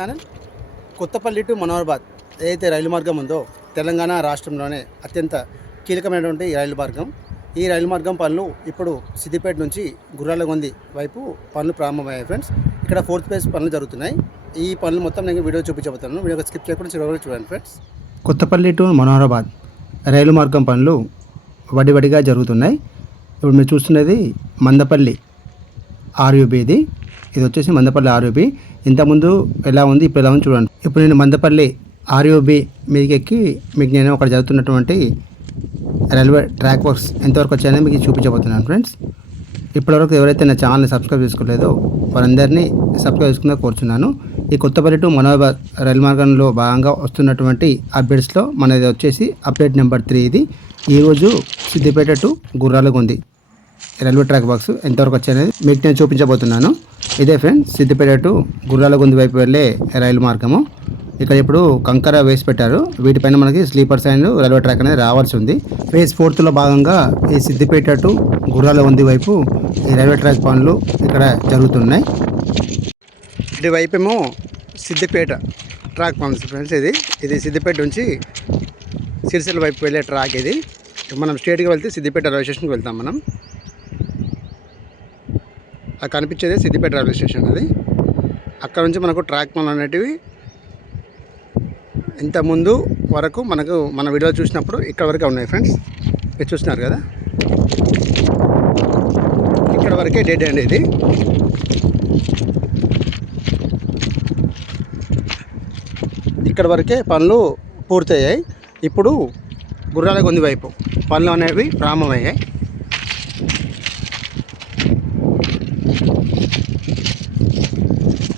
Channel. Kothapalli to Manoharabad ఏదైతే రైలు మార్గం ఉందో తెలంగాణ రాష్ట్రంలోనే అత్యంత కీలకమైనటువంటి రైలు మార్గం. ఈ రైలు మార్గం పనులు ఇప్పుడు సిద్దిపేట నుంచి గుర్రాలగొంది వైపు పనులు ప్రారంభమయ్యాయి ఫ్రెండ్స్. ఇక్కడ 4th ఫేజ్ పనులు జరుగుతున్నాయి. ఈ పనులు మొత్తం నేను వీడియో చూపించబోతున్నాను. వీడియో స్కిప్ చేయకుండా చివరి చూడండి ఫ్రెండ్స్. కొత్తపల్లి టు మనోహరాబాద్ రైలు మార్గం పనులు వడివడిగా జరుగుతున్నాయి. ఇప్పుడు మీరు చూస్తున్నది మందపల్లి ఆర్యూబీ. ఇది వచ్చేసి మందపల్లి ఆర్యూబీ. ఇంతకుముందు ఎలా ఉంది, ఇప్పుడు ఎలా ఉంది చూడండి. ఇప్పుడు నేను మందపల్లి ఆర్యూబీ మీదకి ఎక్కి మీకు నేను అక్కడ జరుగుతున్నటువంటి రైల్వే ట్రాక్ వర్క్స్ ఎంతవరకు వచ్చాయని మీకు చూపించబోతున్నాను ఫ్రెండ్స్. ఇప్పటివరకు ఎవరైతే నా ఛానల్ని సబ్స్క్రైబ్ చేసుకోలేదో వారందరినీ సబ్స్క్రైబ్ చేసుకున్నా కోరుచున్నాను. ఈ కొత్తపల్లి టు మనోహరాబాద్ రైలు మార్గంలో భాగంగా వస్తున్నటువంటి అప్డేట్స్లో మనది వచ్చేసి అప్డేట్ నెంబర్ 3. ఇది ఈరోజు Siddipet to Gurralagondi railway track works ఎంతవరకు వచ్చాయనేది మీకు నేను చూపించబోతున్నాను. ఇదే ఫ్రెండ్స్ సిద్దిపేట టు గుర్రాలగొంది వైపు వెళ్ళే రైలు మార్గము. ఇక్కడ ఇప్పుడు కంకర వేసి పెట్టారు. వీటిపైన మనకి స్లీపర్స్ అండ్ రైల్వే ట్రాక్ అనేది రావాల్సి ఉంది. ఫేజ్ 4లో భాగంగా ఈ సిద్దిపేట టు గుర్రాలగొంది వైపు ఈ రైల్వే ట్రాక్ పనులు ఇక్కడ జరుగుతున్నాయి. ఇటు వైపేమో సిద్దిపేట ట్రాక్ పనులు ఫ్రెండ్స్. ఇది సిద్దిపేట నుంచి సిరిసిల్ల వైపు వెళ్ళే ట్రాక్. ఇది మనం స్ట్రేట్గా వెళ్తే సిద్దిపేట రైల్వే స్టేషన్కి వెళ్తాం మనం. అది కనిపించేది సిద్దిపేట రైల్వే స్టేషన్. అది అక్కడ నుంచి మనకు ట్రాక్ పనులు అనేటివి ఇంత ముందు వరకు మనకు మన వీడియో చూసినప్పుడు ఇక్కడ వరకే ఉన్నాయి ఫ్రెండ్స్. మీరు చూస్తున్నారు కదా, ఇక్కడ వరకే డెడ్ అండి. ఇది ఇక్కడ వరకే పనులు పూర్తయ్యాయి. ఇప్పుడు గుర్రాలగొంది వైపు పనులు అనేవి ప్రారంభమయ్యాయి.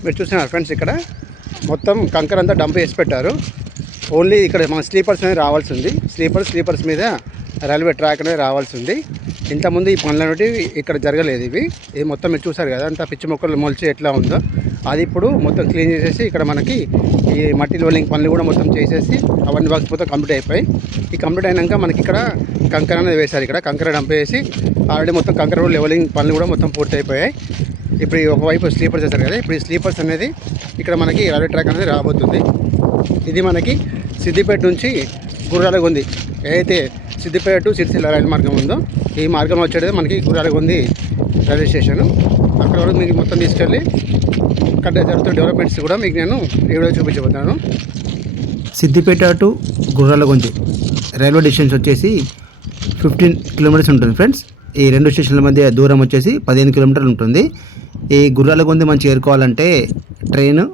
మీరు చూస్తున్నారు ఫ్రెండ్స్, ఇక్కడ మొత్తం కంకర అంతా డంప్ చేసి పెట్టారు. ఓన్లీ ఇక్కడ మన స్లీపర్స్ అనేది రావాల్సి ఉంది. స్లీపర్స్ మీద రైల్వే ట్రాక్ అనేది రావాల్సి ఉంది. ఇంతకుముందు ఈ పనులు అనేవి ఇక్కడ జరగలేదు. ఇది మొత్తం మీరు చూసారు కదా, అంతా పిచ్చి మొక్కలు మొలిచి ఎట్లా ఉందో అది ఇప్పుడు మొత్తం క్లీన్ చేసేసి ఇక్కడ మనకి ఈ మట్టి లెవెలింగ్ పనులు కూడా మొత్తం చేసేసి అవన్నీ వర్క్స్ మొత్తం కంప్లీట్ అయిపోయి, ఈ కంప్లీట్ అయినాక మనకి ఇక్కడ కంకర అనేది వేశారు. ఇక్కడ కంకర డంప్ వేసి ఆల్రెడీ మొత్తం కంకర లెవెలింగ్ పనులు కూడా మొత్తం పూర్తి అయిపోయాయి. ఇప్పుడు ఒకవైపు స్లీపర్స్ వేస్తారు కదా, ఇప్పుడు ఈ స్లీపర్స్ అనేది ఇక్కడ మనకి రైల్వే ట్రాక్ అనేది రాబోతుంది. ఇది మనకి సిద్దిపేట నుంచి గుర్రాలగొంది ఏదైతే సిద్దిపేట టు సిరిసిల్ల రైలు మార్గం ఉందో ఈ మార్గం వచ్చేది మనకి గుర్రాలగొంది రైల్వే స్టేషను. అక్కడ వరకు మీకు మొత్తం తీసుకెళ్ళి ఇక్కడ జరుగుతున్న డెవలప్మెంట్స్ కూడా మీకు నేను ఈ వీడియో చూపించబోతున్నాను. Siddipet to Gurralagondi railway distance వచ్చేసి 15 కిలోమీటర్స్ ఉంటుంది ఫ్రెండ్స్. ఈ రెండు స్టేషన్ల మధ్య దూరం వచ్చేసి 15 కిలోమీటర్లు ఉంటుంది. ఈ గుర్రాలగొంది మనం చేరుకోవాలంటే ట్రైన్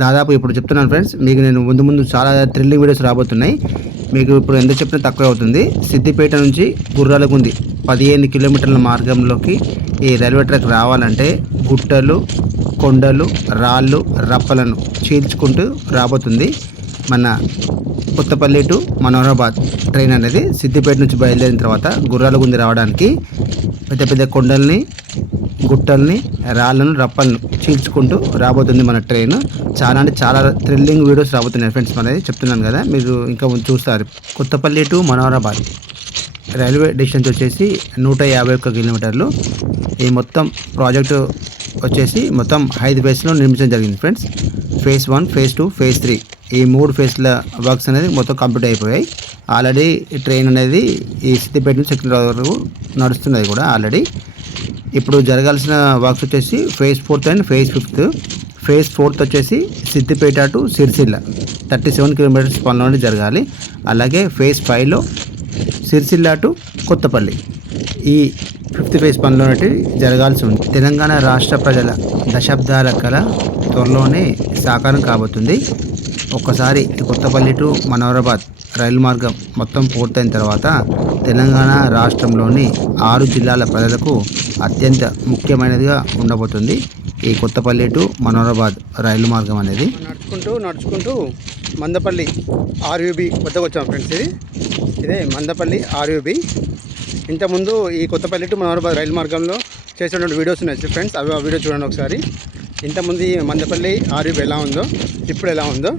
దాదాపు ఇప్పుడు చెప్తున్నాను ఫ్రెండ్స్, మీకు నేను ముందు చాలా థ్రిల్లింగ్ వీడియోస్ రాబోతున్నాయి. మీకు ఇప్పుడు ఎంత చెప్పినా తక్కువ అవుతుంది. సిద్దిపేట నుంచి గుర్రాలగొంది 15 కిలోమీటర్ల మార్గంలోకి ఈ రైల్వే ట్రాక్ రావాలంటే గుట్టలు, కొండలు, రాళ్ళు, రప్పలను చీల్చుకుంటూ రాబోతుంది మన కొత్తపల్లి టు మనోహరాబాద్ ట్రైన్ అనేది. సిద్దిపేట నుంచి బయలుదేరిన తర్వాత గుర్రాలగొంది రావడానికి పెద్ద పెద్ద కొండల్ని, గుట్టల్ని, రాళ్ళను, రప్పలను చీల్చుకుంటూ రాబోతుంది మన ట్రైన్. చాలా అంటే చాలా థ్రిల్లింగ్ వీడియోస్ రాబోతున్నాయి ఫ్రెండ్స్. మనది చెప్తున్నాను కదా, మీరు ఇంకా చూస్తారు. Kothapalli to Manoharabad railway distance వచ్చేసి 151 కిలోమీటర్లు. ఈ మొత్తం ప్రాజెక్టు వచ్చేసి మొత్తం 5 ఫేజ్లో నిర్మించడం జరిగింది ఫ్రెండ్స్. ఫేజ్ 1, ఫేజ్ 2, ఫేజ్ 3 ఈ 3 ఫేజ్ల వర్క్స్ అనేది మొత్తం కంప్లీట్ అయిపోయాయి. ఆల్రెడీ ట్రైన్ అనేది ఈ సిద్దిపేట నుంచి సెకండ్ వరకు నడుస్తున్నది కూడా ఆల్రెడీ. ఇప్పుడు జరగాల్సిన వర్క్స్ వచ్చేసి ఫేజ్ 4 అండ్ ఫేజ్ 5. ఫేజ్ 4 వచ్చేసి సిద్దిపేట టు సిరిసిల్ల 37 కిలోమీటర్స్ పనులు జరగాలి. అలాగే ఫేజ్ 5లో సిరిసిల్ల టు కొత్తపల్లి ఈ 5th ఫేజ్ పనులు అనేవి జరగాల్సి ఉంది. తెలంగాణ రాష్ట్ర ప్రజల దశాబ్దాల కళ త్వరలోనే సాకారం కాబోతుంది. ఒక్కసారి కొత్తపల్లి టు మనోహరాబాద్ రైలు మార్గం మొత్తం పూర్తయిన తర్వాత తెలంగాణ రాష్ట్రంలోని 6 జిల్లాల ప్రజలకు అత్యంత ముఖ్యమైనదిగా ఉండబోతుంది ఈ కొత్తపల్లి టు మనోహరాబాద్ రైలు మార్గం అనేది. నడుచుకుంటూ మందపల్లి ఆర్యూబీ వద్దకు వచ్చాం ఫ్రెండ్స్. ఇదే మందపల్లి ఆర్యూబీ. ఇంతకుముందు ఈ కొత్తపల్లి టు మనోహరాబాద్ రైలు మార్గంలో చేసినటువంటి వీడియోస్ ఉన్నాయి ఫ్రెండ్స్. అవి ఆ వీడియో చూడండి ఒకసారి. ఇంతకుముందు ఈ మందపల్లి ఆర్యూబీ ఎలా ఉందో ఇప్పుడు ఎలా ఉందో.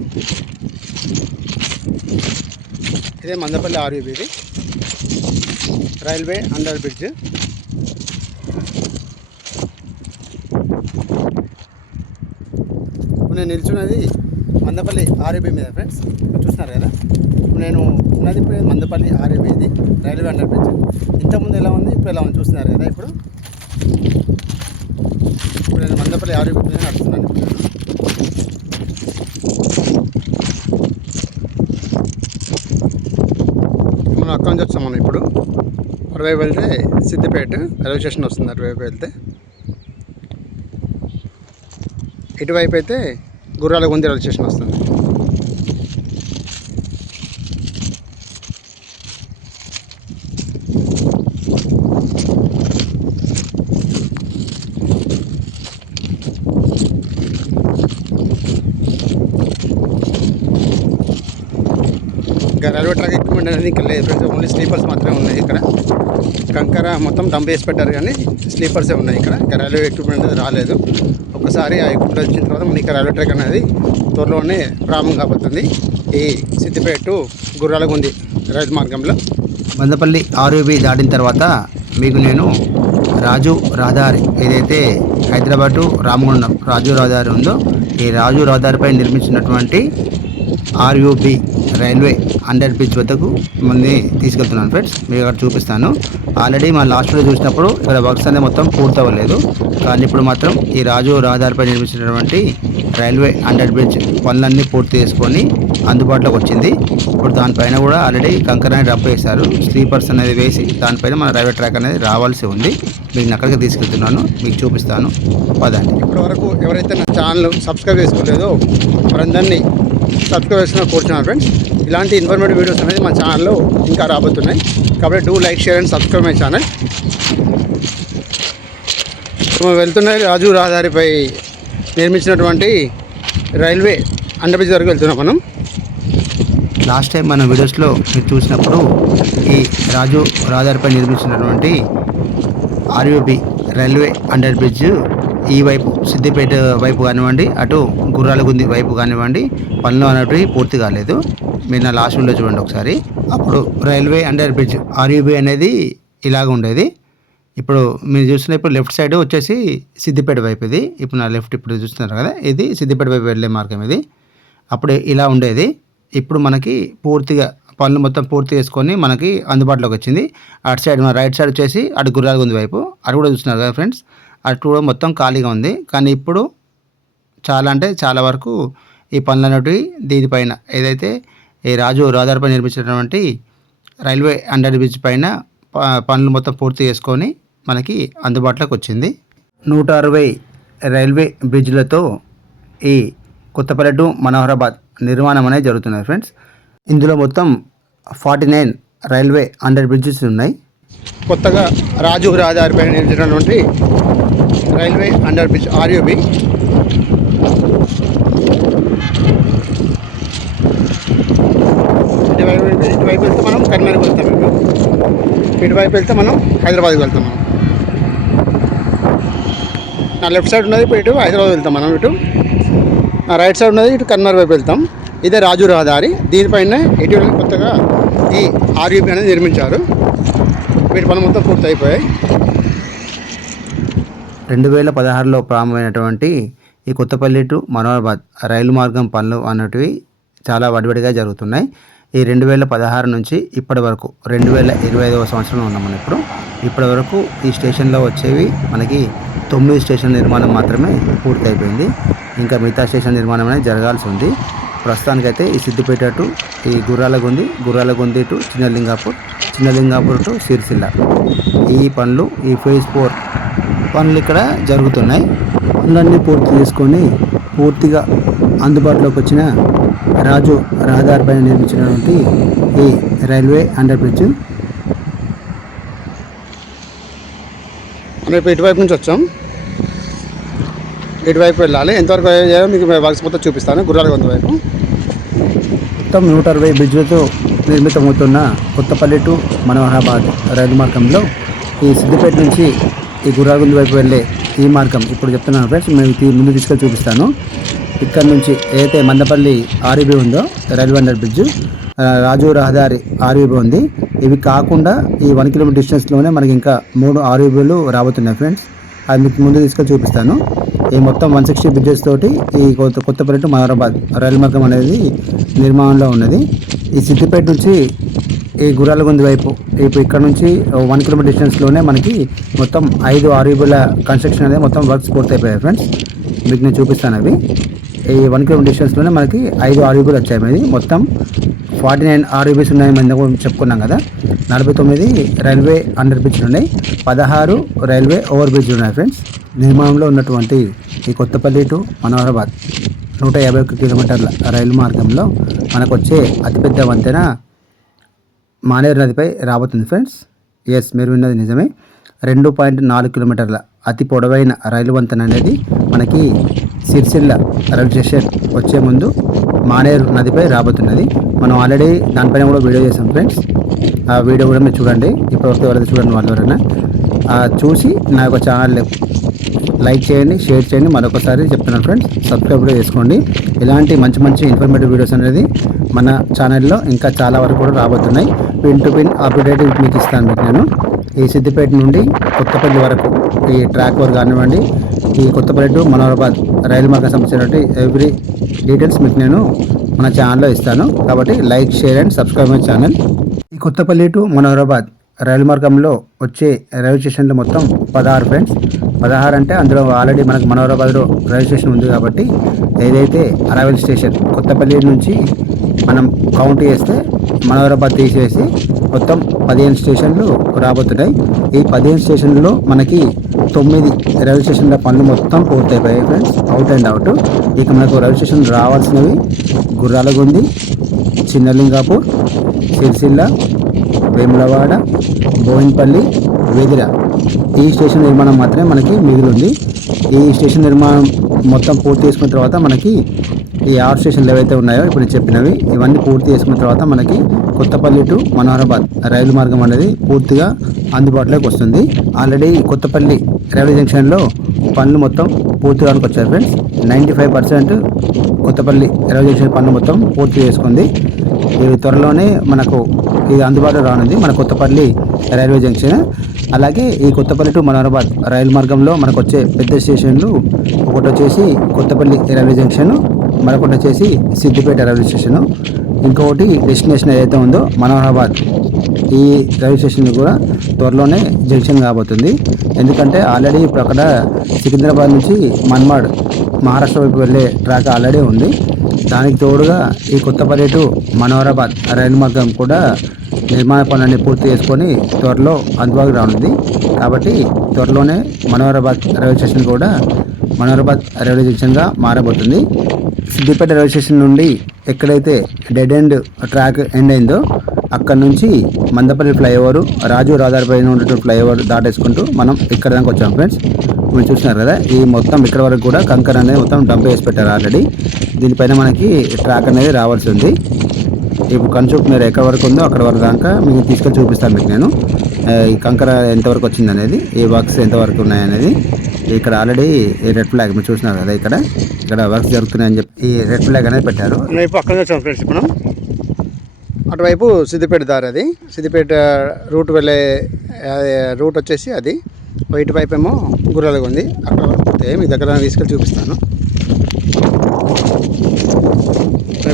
ఇదే మందపల్లి ఆర్యూబీ. ఇది రైల్వే అండర్ బ్రిడ్జ్. నేను నిల్చున్నది మందపల్లి ఆర్యూబీ మీద ఫ్రెండ్స్, చూస్తున్నారు కదా. నేను ఉన్నది ఇప్పుడు మందపల్లి ఆర్యూబీ, ఇది రైల్వే అండర్ బ్రిడ్జ్. ఇంతకుముందు ఎలా ఉంది, ఇప్పుడు ఎలా ఉంది చూస్తున్నారు కదా. ఇప్పుడు నేను మందపల్లి ఆర్యూబీ మీద నడుస్తున్నాను. మనం అక్కడి నుంచి వచ్చాం. మనం ఇప్పుడు అటువైపు వెళ్తే సిద్దిపేట రైల్వే స్టేషన్ వస్తుంది. అటువైపు వెళ్తే ఇటువైపు అయితే గుర్రాలగుంది రైల్వే స్టేషన్ వస్తుంది. ఇంకా రైల్వే ట్రాక్ ఎక్విప్మెంట్ అనేది ఇంకా లేదు ఫ్రెండ్స్, ఓన్లీ స్లీపర్స్ మాత్రమే ఉన్నాయి ఇక్కడ. కంకర మొత్తం డంప్ వేసి పెట్టారు కానీ స్లీపర్సే ఉన్నాయి ఇక్కడ. ఇంకా రైల్వే ఎక్విప్మెంట్ అనేది రాలేదు. ఒకసారి ఆ ఎక్విప్మెంట్ వచ్చిన తర్వాత మనకి ఇక్కడ రైల్వే ట్రాక్ అనేది త్వరలోనే ప్రారంభం కాబోతుంది. ఈ సిద్దిపేట టు గుర్రాలగుంది రైలు మార్గంలో. మందపల్లి ఆర్యూబీ దాటిన తర్వాత మీకు నేను రాజు రహదారి, ఏదైతే హైదరాబాద్ టు రామగుండం రాజు రహదారి ఉందో, ఈ రాజు రహదారిపై నిర్మించినటువంటి ఆర్యూబీ రైల్వే అండర్ బ్రిడ్జ్ వద్దకు మిమ్మల్ని తీసుకెళ్తున్నాను ఫ్రెండ్స్. మీకు అక్కడ చూపిస్తాను. ఆల్రెడీ మా లాస్ట్ వీడియో చూసినప్పుడు ఇక్కడ వర్క్స్ అనేది మొత్తం పూర్తవ్వలేదు, కానీ ఇప్పుడు మాత్రం ఈ రాజు రహదారిపై నిర్మించినటువంటి రైల్వే అండర్ బ్రిడ్జ్ పనులన్నీ పూర్తి చేసుకొని అందుబాటులోకి వచ్చింది. ఇప్పుడు దానిపైన కూడా ఆల్రెడీ కంకర అనేది డంప్ వేశారు, స్లీపర్స్ అనేది వేసి దానిపైన మన రైల్వే ట్రాక్ అనేది రావాల్సి ఉంది. మీకు అక్కడికి తీసుకెళ్తున్నాను, మీకు చూపిస్తాను పదండి. ఇప్పటి వరకు ఎవరైతే నా ఛానల్ సబ్స్క్రైబ్ చేసుకోలేదో వారందరినీ సబ్స్క్రైబ్ చేసుకుని కోరుతున్నాను ఫ్రెండ్స్. ఇలాంటి ఇన్ఫర్మేటివ్ వీడియోస్ అనేది మా ఛానల్లో ఇంకా రాబోతున్నాయి, కాబట్టి do like, share and subscribe my channel. మనం వెళ్తున్నాయి రాజు రహదారిపై నిర్మించినటువంటి రైల్వే అండర్ బ్రిడ్జ్ వరకు వెళ్తున్నాం మనం. లాస్ట్ టైం మన వీడియోస్లో మీరు చూసినప్పుడు ఈ రాజు రహదారిపై నిర్మించినటువంటి ఆర్యూబీ రైల్వే అండర్ బ్రిడ్జ్ ఈ వైపు సిద్దిపేట వైపు కానివ్వండి, అటు గుర్రాలగుంది వైపు కానివ్వండి, పనులు అనేటివి పూర్తి కాలేదు. మీరు నా లాస్ట్ వీడియో చూడండి ఒకసారి. అప్పుడు రైల్వే అండర్ బ్రిడ్జ్ ఆర్యూబీ అనేది ఇలాగ ఉండేది. ఇప్పుడు మీరు చూస్తున్న ఇప్పుడు లెఫ్ట్ సైడ్ వచ్చేసి సిద్దిపేట వైపు, ఇది ఇప్పుడు నా లెఫ్ట్ ఇప్పుడు చూస్తున్నారు కదా, ఇది సిద్దిపేట వైపు వెళ్ళే మార్గం ఇది. అప్పుడు ఇలా ఉండేది. ఇప్పుడు మనకి పూర్తిగా పనులు మొత్తం పూర్తి చేసుకొని మనకి అందుబాటులోకి వచ్చింది. అటు సైడ్ మన రైట్ సైడ్ వచ్చేసి అటు గుర్రాలగుంది వైపు, అటు కూడా చూస్తున్నారు కదా ఫ్రెండ్స్, అటు కూడా మొత్తం ఖాళీగా ఉంది. కానీ ఇప్పుడు చాలా అంటే చాలా వరకు ఈ పనులు అనేటివి దీనిపైన, ఏదైతే ఈ రాజు రహదారిపై నిర్మించినటువంటి రైల్వే అండర్ బ్రిడ్జ్ పైన పనులు మొత్తం పూర్తి చేసుకొని మనకి అందుబాటులోకి వచ్చింది. 160 రైల్వే బ్రిడ్జ్లతో ఈ కొత్తపల్లి టు మనోహరాబాద్ నిర్మాణం అనేది జరుగుతుంది ఫ్రెండ్స్. ఇందులో మొత్తం 49 రైల్వే అండర్ బ్రిడ్జెస్ ఉన్నాయి. కొత్తగా రాజు రహదారిపై నిర్మించినటువంటి రైల్వే అండర్ బ్రిడ్జ్ ఆర్యూబీ. ఇటువైపు వెళ్తే మనం కరీంనగర్కి వెళ్తాం, ఇటువైపు వెళ్తే మనం హైదరాబాద్కి వెళ్తాం. మనం నా లెఫ్ట్ సైడ్ ఉన్నది ఇప్పుడు ఇటు హైదరాబాద్ వెళ్తాం మనం, ఇటు నా రైట్ సైడ్ ఉన్నది ఇటు కరీంనగర్ వైపు వెళ్తాం. ఇదే రాజు రహదారి, దీనిపైన ఇటీవల కొత్తగా ఈ ఆర్యూబీ అనేది నిర్మించారు. వీటి పనులు మొత్తం పూర్తి అయిపోయాయి. 2016లో ప్రారంభమైనటువంటి ఈ కొత్తపల్లి టు మనోహరాబాద్ రైలు మార్గం పనులు అన్నటివి చాలా వడివడిగా జరుగుతున్నాయి. ఈ 2016 నుంచి ఇప్పటి వరకు 2025వ సంవత్సరంలో ఉన్నాం మనం. ఇప్పటి వరకు ఈ స్టేషన్లో వచ్చేవి మనకి 9 స్టేషన్ నిర్మాణం మాత్రమే పూర్తి అయిపోయింది. ఇంకా మిగతా స్టేషన్ నిర్మాణం అనేది జరగాల్సి ఉంది. ప్రస్తుతానికైతే ఈ సిద్దిపేట టు ఈ గుర్రాలగుంది టు చిన్నలింగాపూర్ టు సిరిసిల్ల ఈ పనులు, ఈ ఫేజ్ 4 పనులు ఇక్కడ జరుగుతున్నాయి. పనులన్నీ పూర్తి చేసుకొని పూర్తిగా అందుబాటులోకి వచ్చిన రాజు రహదారిపై నిర్మించినటువంటి ఈ రైల్వే అండర్ బ్రిడ్జ్. మనం ఇప్పుడు ఇటువైపు నుంచి వచ్చాం, ఇటువైపు వెళ్ళాలి. ఎంతవరకు మీకు వర్క్స్ మొత్తం చూపిస్తాను. గుర్రాలగుంది వైపు మొత్తం 160 బ్రిడ్జ్లతో నిర్మితమవుతున్న కొత్తపల్లి టు మనోహరాబాద్ రైలు మార్గంలో ఈ సిద్దిపేట నుంచి ఈ గుర్రాలగుంది వైపు వెళ్ళే ఈ మార్గం ఇప్పుడు చెప్తున్నాను ఫ్రెండ్స్. మేము ముందు తీసుకెళ్ళి చూపిస్తాను. ఇక్కడ నుంచి ఏదైతే మందపల్లి ఆర్యూబీ ఉందో రైల్వే అండర్ బ్రిడ్జ్, రాజు రహదారి ఆర్యూబీ ఉంది. ఇవి కాకుండా ఈ 1 కిలోమీటర్ డిస్టెన్స్లోనే మనకి ఇంకా 3 ఆర్యూబీలు రాబోతున్నాయి ఫ్రెండ్స్. అది మీకు ముందు తీసుకెళ్ళి చూపిస్తాను. ఈ మొత్తం 160 బ్రిడ్జెస్ తోటి ఈ కొత్తపల్లి టు మనోహరాబాద్ రైలు మార్గం అనేది నిర్మాణంలో ఉన్నది. ఈ సిద్దిపేట నుంచి ఈ గుర్రాలగొంది వైపు ఇప్పుడు ఇక్కడ నుంచి 1 కిలోమీటర్ డిస్టెన్స్లోనే మనకి మొత్తం 5 ఆర్యూబీల కన్స్ట్రక్షన్ అనేది మొత్తం వర్క్స్ పూర్తయిపోయాయి ఫ్రెండ్స్. మీకు నేను చూపిస్తాను అవి. ఈ 1 కిలోమీటర్ డిస్టెన్స్లోనే మనకి 5 ఆర్యూబీలు వచ్చాయి. ఇది మొత్తం 49 ఆర్యూబీస్ ఉన్నాయి. మన దగ్గర చెప్పుకున్నాం కదా. 49 రైల్వే అండర్ బ్రిడ్జ్లు ఉన్నాయి, 16 రైల్వే ఓవర్ బ్రిడ్జ్లు ఉన్నాయి ఫ్రెండ్స్. నిర్మాణంలో ఉన్నటువంటి ఈ కొత్తపల్లి టు మనోహరాబాద్ 151 కిలోమీటర్ల రైలు మార్గంలో మనకు వచ్చే అతిపెద్ద వంతెన మానేరు నదిపై రాబోతుంది ఫ్రెండ్స్. ఎస్, మీరు విన్నది నిజమే. 2.4 కిలోమీటర్ల అతి పొడవైన రైలు వంతెన అనేది మనకి సిరిసిల్ల రైల్వే స్టేషన్ వచ్చే ముందు మానేరు నదిపై రాబోతున్నది. మనం ఆల్రెడీ దానిపైన కూడా వీడియో చేసాం ఫ్రెండ్స్. ఆ వీడియో కూడా మీరు చూడండి. ఇప్పటివరకు ఎవరైతే చూడండి వాళ్ళు ఎవరైనా చూసి నా యొక్క ఛానల్ లైక్ చేయండి, షేర్ చేయండి. మరొకసారి చెప్తున్నాను ఫ్రెండ్స్, సబ్స్క్రైబ్ కూడా చేసుకోండి. ఇలాంటి మంచి మంచి ఇన్ఫర్మేటివ్ వీడియోస్ అనేది మన ఛానల్లో ఇంకా చాలా వరకు కూడా రాబోతున్నాయి. పిన్ టు పిన్ అప్డేట్ మీకు ఇస్తాను. మీకు నేను ఈ సిద్దిపేట నుండి కొత్తపల్లి వరకు ఈ ట్రాక్ వరకు కానివ్వండి, ఈ కొత్తపల్లి టు మనోహరాబాద్ రైలు మార్గం సంబంధించినటువంటి ఎవ్రీ డీటెయిల్స్ మీకు నేను మన ఛానల్లో ఇస్తాను. కాబట్టి like, share and subscribe my channel. ఈ కొత్తపల్లి టు మనోహరాబాద్ రైలు మార్గంలో వచ్చే రైల్వే స్టేషన్లు మొత్తం 16 ఫ్రెండ్స్. 16 అంటే అందులో ఆల్రెడీ మనకు మనోహరాబాద్లో రైల్వే స్టేషన్ ఉంది కాబట్టి ఏదైతే అరైవల్ స్టేషన్ కొత్తపల్లి నుంచి మనం కౌంట్ చేస్తే మనోహరాబాద్ తీసేసి మొత్తం 15 స్టేషన్లు రాబోతున్నాయి. ఈ 15 స్టేషన్లలో మనకి 9 రైల్వే స్టేషన్ల పనులు మొత్తం పూర్తయిపోయాయి ఫ్రెండ్స్, అవుట్ అండ్ అవుట్. ఇక మనకు రైల్వే స్టేషన్ రావాల్సినవి గుర్రాలగొంది, చిన్నలింగాపూర్, సిరిసిల్ల, వేములవాడ, బోయిన్పల్లి, వెదిర. ఈ స్టేషన్ నిర్మాణం మాత్రమే మనకి మిగిలింది. ఈ స్టేషన్ నిర్మాణం మొత్తం పూర్తి చేసుకున్న తర్వాత మనకి ఈ 6 స్టేషన్లు ఏవైతే ఉన్నాయో ఇప్పుడు చెప్పినవి ఇవన్నీ పూర్తి చేసుకున్న తర్వాత మనకి కొత్తపల్లి టు మనోహరాబాద్ రైలు మార్గం అనేది పూర్తిగా అందుబాటులోకి వస్తుంది. ఆల్రెడీ కొత్తపల్లి రైల్వే జంక్షన్లో పనులు మొత్తం పూర్తిగానికి వచ్చాయి ఫ్రెండ్స్. 95% కొత్తపల్లి రైల్వే జంక్షన్ పనులు మొత్తం పూర్తి చేసుకుంది. ఇవి త్వరలోనే మనకు ఇది అందుబాటులో రానుంది, మన కొత్తపల్లి రైల్వే జంక్షన్. అలాగే ఈ కొత్తపల్లి టు మనోహరాబాద్ రైలు మార్గంలో మనకు వచ్చే పెద్ద స్టేషన్లు ఒకటి వచ్చేసి కొత్తపల్లి రైల్వే జంక్షన్, మరొకటి వచ్చేసి సిద్దిపేట రైల్వే స్టేషను, ఇంకొకటి డెస్టినేషన్ ఏదైతే ఉందో మనోహరాబాద్. ఈ రైల్వే స్టేషన్ కూడా త్వరలోనే జంక్షన్ కాబోతుంది. ఎందుకంటే ఆల్రెడీ ఇప్పుడు అక్కడ సికింద్రాబాద్ నుంచి మన్మాడ్ మహారాష్ట్ర వైపు వెళ్ళే ట్రాక్ ఆల్రెడీ ఉంది. దానికి తోడుగా ఈ కొత్తపల్లి టు మనోహరాబాద్ రైలు మార్గం కూడా నిర్మాణ పనులన్నీ పూర్తి చేసుకొని త్వరలో అందుబాటులోకి రానుంది. కాబట్టి త్వరలోనే మనోహరాబాద్ రైల్వే స్టేషన్ కూడా మనోహరాబాద్ రైల్వే జంక్షన్గా మారబోతుంది. సిద్దిపేట రైల్వే స్టేషన్ నుండి ఎక్కడైతే డెడ్ ఎండ్ ట్రాక్ ఎండ్ అయిందో అక్కడ నుంచి మందపల్లి ఫ్లైఓవర్, రాజు రహదారి పైన ఉన్నటువంటి ఫ్లైఓవర్ దాటేసుకుంటూ మనం ఇక్కడ దాకా వచ్చాం ఫ్రెండ్స్. మీరు చూసినారు కదా, ఈ మొత్తం ఇక్కడ వరకు కూడా కంకర్ అనేది మొత్తం డంప్ వేసి పెట్టారు ఆల్రెడీ. దీనిపైన మనకి ట్రాక్ అనేది రావాల్సి ఉంది. ఇప్పుడు కన్సూప్ మీరు ఎక్కడ వరకు ఉందో అక్కడ వరకు దాకా మీకు తీసుకెళ్ళి చూపిస్తాను. మీకు నేను ఈ కంకర ఎంతవరకు వచ్చింది అనేది, ఈ వర్క్స్ ఎంతవరకు ఉన్నాయనేది. ఇక్కడ ఆల్రెడీ ఈ రెడ్ ఫ్లాగ్ మీరు చూసినారు కదా, ఇక్కడ వర్క్స్ జరుగుతున్నాయని చెప్పి ఈ రెడ్ ఫ్లాగ్ అనేది పెట్టారు. ఇప్పుడు అక్కడ వచ్చాం ఫ్రెండ్స్. మనం అటువైపు సిద్దిపేట దారి, అది సిద్దిపేట రూట్ వెళ్ళే రూట్ వచ్చేసి అది. ఇటువైపు ఏమో గుర్రాలుగా ఉంది. అక్కడ వరకు మీ దగ్గర తీసుకెళ్ళి చూపిస్తాను.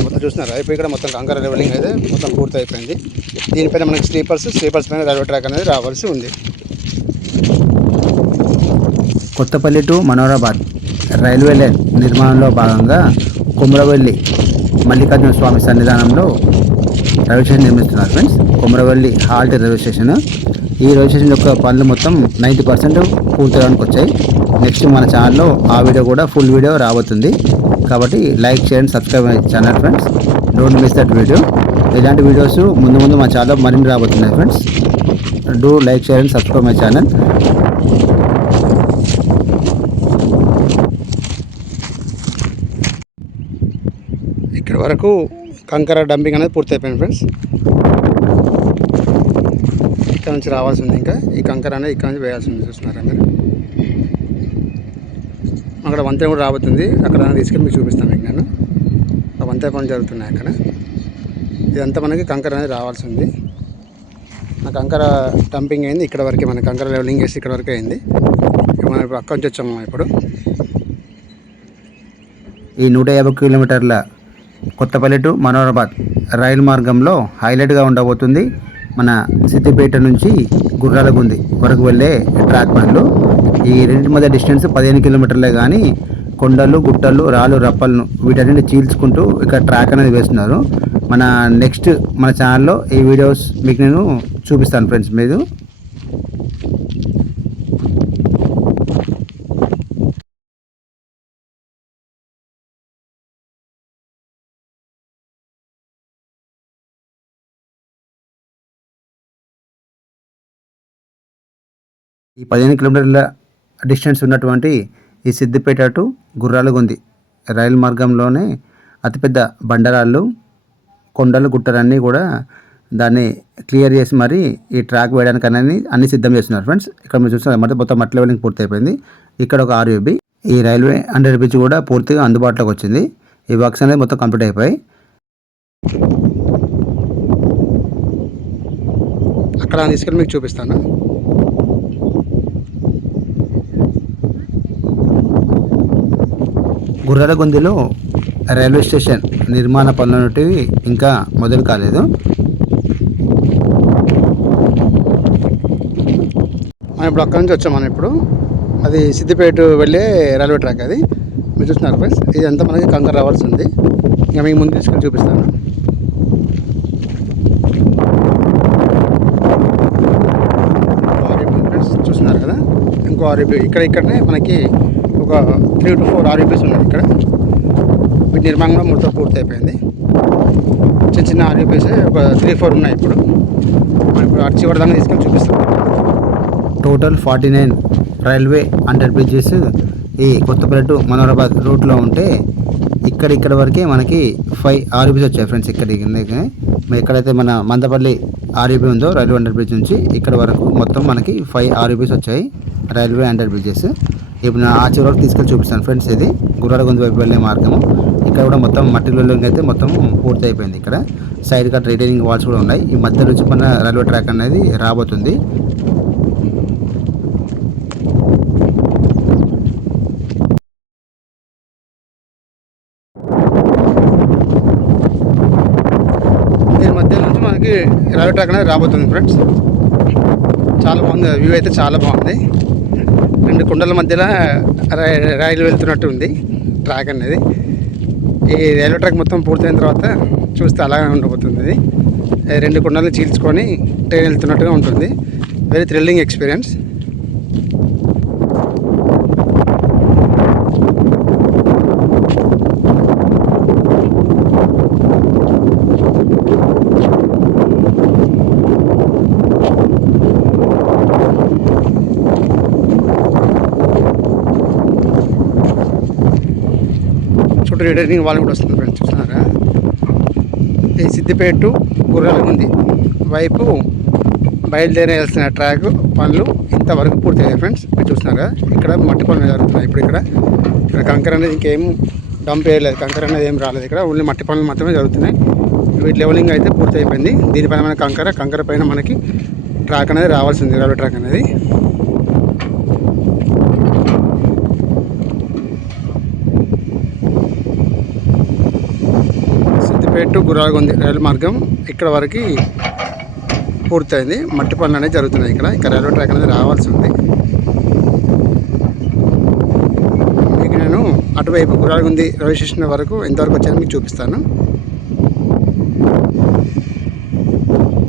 మొత్తం చూస్తున్నారా, ఇప్పుడు ఇక్కడ మొత్తం కంకర లెవెలింగ్ అయితే మొత్తం పూర్తి అయిపోయింది. దీనిపైన మనకి స్లీపర్స్ పైన రైల్వే ట్రాక్ అనేది రావాల్సి ఉంది. Kothapalli to Manoharabad railway line నిర్మాణంలో భాగంగా కుమ్రవెల్లి మల్లికార్జున స్వామి సన్నిధానంలో రైల్వే స్టేషన్ నిర్మిస్తున్నారు friends. Kumravelli halt railway station. ఈ రైల్వే స్టేషన్ యొక్క పనులు మొత్తం 90% పూర్తవడానికి వచ్చాయి. నెక్స్ట్ మన ఛానల్లో ఆ వీడియో కూడా ఫుల్ వీడియో రాబోతుంది. కాబట్టి like, share and subscribe my channel friends. Don't miss that video. ఇలాంటి వీడియోస్ ముందు మా ఛానల్లో మరిన్ని రాబోతున్నాయి friends. Do like, share and subscribe my channel. ఇక్కడ వరకు కంకర డంపింగ్ అనేది పూర్తయిపోయింది ఫ్రెండ్స్. ఇక్కడ నుంచి రావాల్సి ఉంది. ఇంకా ఈ కంకర అనేది ఇక్కడ నుంచి వేయాల్సి ఉంది. చూస్తున్నారా మీరు, అక్కడ వంతెన కూడా రాబోతుంది. అక్కడ తీసుకెళ్ళి మీకు చూపిస్తాను. మీకు నేను ఆ వంతెన పనులు జరుగుతున్నాయి అక్కడ. ఇదంతా మనకి కంకర అనేది రావాల్సి ఉంది. ఆ కంకర డంపింగ్ అయింది ఇక్కడ వరకే. మన కంకర లెవెలింగ్ చేసి ఇక్కడ వరకే అయింది. మనం ఇప్పుడు అక్కడి నుంచి వచ్చాము. ఇప్పుడు ఈ 150 కిలోమీటర్ల కొత్తపల్లి టు మనోహరాబాద్ రైలు మార్గంలో హైలైట్గా ఉండబోతుంది మన సిద్దిపేట నుంచి గుర్రాలగుంది వరకు వెళ్ళే ట్రాక్ బండ్లు. ఈ రెండింటి మధ్య డిస్టెన్స్ 15 కిలోమీటర్లే, కానీ కొండలు గుట్టలు రాళ్ళు రప్పలను వీటన్నిటిని చీల్చుకుంటూ ఇక్కడ ట్రాక్ అనేది వేస్తున్నారు. నెక్స్ట్ మన ఛానల్లో ఈ వీడియోస్ మీకు నేను చూపిస్తాను ఫ్రెండ్స్. మీరు ఈ 15 కిలోమీటర్ల డిస్టెన్స్ ఉన్నటువంటి ఈ సిద్దిపేట టు గుర్రాలగుంది రైలు మార్గంలోనే అతిపెద్ద బండరాళ్ళు కొండలు గుట్టలన్నీ కూడా దాన్ని క్లియర్ చేసి మరి ఈ ట్రాక్ వేయడానికి అన్ని సిద్ధం చేస్తున్నారు ఫ్రెండ్స్. ఇక్కడ మీరు చూస్తున్నారు మొత్తం మట్టి లెవెలింగ్ పూర్తి అయిపోయింది. ఇక్కడ ఒక ఆర్యూబీ ఈ రైల్వే అండర్ బ్రిడ్జ్ కూడా పూర్తిగా అందుబాటులోకి వచ్చింది. ఈ వర్క్స్ అనేది మొత్తం కంప్లీట్ అయిపోయాయి. అక్కడ తీసుకెళ్ళి మీకు చూపిస్తాను. గుర్రాలగుందిలో రైల్వే స్టేషన్ నిర్మాణ పనులు అనేటివి ఇంకా మొదలు కాలేదు. మనం ఇప్పుడు అక్కడ నుంచి వచ్చాం. మనం ఇప్పుడు అది సిద్దిపేట వెళ్ళే రైల్వే ట్రాక్. అది మీరు చూస్తున్నారు ఫ్రెండ్స్. ఇదంతా మనకి కంకర రావాల్సి ఉంది. ఇంకా మీకు ముందు తీసుకొని చూపిస్తాను. ఫ్రెండ్స్ చూస్తున్నారు కదా, ఇంకో ఆర్యూబీ ఇక్కడనే మనకి ఒక 3 to 4 ఆర్యూబీస్ ఉన్నాయి ఇక్కడ. వీటి నిర్మాణంలో మొత్తం పూర్తి అయిపోయింది. చిన్న ఆర్యూబీస్ ఒక 3-4 ఉన్నాయి. ఇప్పుడు అటు చివరి దాకా తీసుకొని చూపిస్తాం. టోటల్ 49 రైల్వే అండర్ బ్రిడ్జెస్ ఈ కొత్తపల్లి టు మనోహరాబాద్ రూట్లో ఉంటే ఇక్కడ వరకే మనకి 5 ఆర్యూబీస్ వచ్చాయి ఫ్రెండ్స్. ఎక్కడైతే మన మందపల్లి ఆర్యూబీ ఉందో రైల్వే అండర్ బ్రిడ్జ్ నుంచి ఇక్కడ వరకు మొత్తం మనకి 5 ఆర్యూబీస్ వచ్చాయి రైల్వే అండర్ బ్రిడ్జెస్. ఇప్పుడు ఆ చివరి వరకు తీసుకొని చూపిస్తాను ఫ్రెండ్స్. ఇది గుర్రాలగుంది వైపు వెళ్ళే మార్గము. ఇక్కడ కూడా మొత్తం మట్టి లెవెలింగ్ అయితే మొత్తం పూర్తి అయిపోయింది. ఇక్కడ సైడ్ కట్ రిటైనింగ్ వాల్స్ కూడా ఉన్నాయి. ఈ మధ్య నుంచి మన రైల్వే ట్రాక్ అనేది రాబోతుంది. దీని మధ్య నుంచి మనకి రైల్వే ట్రాక్ అనేది రాబోతుంది ఫ్రెండ్స్. చాలా బాగుంది. వ్యూ అయితే చాలా బాగుంది. 2 కొండల మధ్యలో రైలు వెళ్తున్నట్టు ఉంది ట్రాక్ అనేది. ఈ రైల్వే ట్రాక్ మొత్తం పూర్తయిన తర్వాత చూస్తే అలాగే ఉండబోతుంది. ఇది 2 కొండలను చీల్చుకొని ట్రైన్ వెళ్తున్నట్టుగా ఉంటుంది. Very thrilling experience. చుట్టూ రిటర్నింగ్ వాళ్ళు కూడా వస్తుంది ఫ్రెండ్స్. చూస్తున్నారా, ఈ సిద్దిపేట టు గుర్రాలగుంది వైపు బయలుదేరాల్సిన ట్రాక్ పనులు ఇంతవరకు పూర్తయ్యాయి ఫ్రెండ్స్. మీరు చూస్తున్నారా, ఇక్కడ మట్టి పనులు జరుగుతున్నాయి. ఇప్పుడు ఇక్కడ కంకర అనేది ఇంకేం డంప్ వేయలేదు, కంకర అనేది ఏం రాలేదు. ఇక్కడ ఓన్లీ మట్టి పనులు మాత్రమే జరుగుతున్నాయి. వీటి లెవెలింగ్ అయితే పూర్తి అయిపోయింది. దీనిపైన మన కంకర పైన మనకి ట్రాక్ అనేది రావాల్సింది, రైల్వే ట్రాక్ అనేది. సిద్దిపేట టు గుర్రాలగుంది రైలు మార్గం ఇక్కడ వరకు పూర్తయింది. మట్టి పనులు అనేది జరుగుతున్నాయి. ఇక్కడ రైల్వే ట్రాక్ అనేది రావాల్సి ఉంది. మీకు నేను అటువైపు గుర్రాలగుంది రైల్వే స్టేషన్ వరకు ఎంతవరకు వచ్చానో మీకు చూపిస్తాను.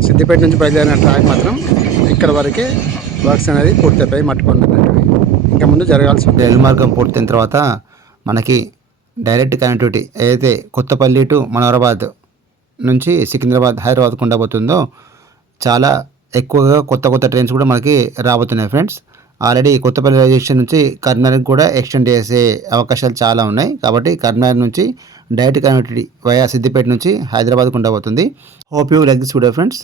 సిద్దిపేట నుంచి బయలుదేరిన ట్రాక్ మాత్రం ఇక్కడ వరకే వర్క్స్ అనేది పూర్తయిపోయి మట్టి పనులు అనేవి ఇంకా ముందు జరగాల్సి ఉంది. రైలు మార్గం పూర్తయిన తర్వాత మనకి డైరెక్ట్ కనెక్టివిటీ ఏదైతే కొత్తపల్లి టు మనోహరాబాద్ నుంచి సికింద్రాబాద్ హైదరాబాద్కు ఉండబోతుందో చాలా ఎక్కువగా కొత్త ట్రైన్స్ కూడా మనకి రాబోతున్నాయి friends. Already Kothapalli railway station నుంచి కరీంనగర్కి కూడా ఎక్స్టెండ్ చేసే అవకాశాలు చాలా ఉన్నాయి. కాబట్టి కరీంనగర్ నుంచి డైరెక్ట్ కనెక్టివిటీ వయా సిద్దిపేట నుంచి హైదరాబాద్కు ఉండబోతుంది. Hope you like this video friends.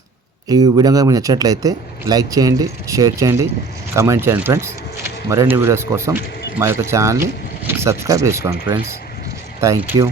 ఈ వీడియో మీకు నచ్చినట్లయితే లైక్ చేయండి, షేర్ చేయండి, కామెంట్ చేయండి ఫ్రెండ్స్. మరిన్ని వీడియోస్ కోసం మా యొక్క ఛానల్ని సబ్స్క్రైబ్ చేసుకోండి ఫ్రెండ్స్. Thank you.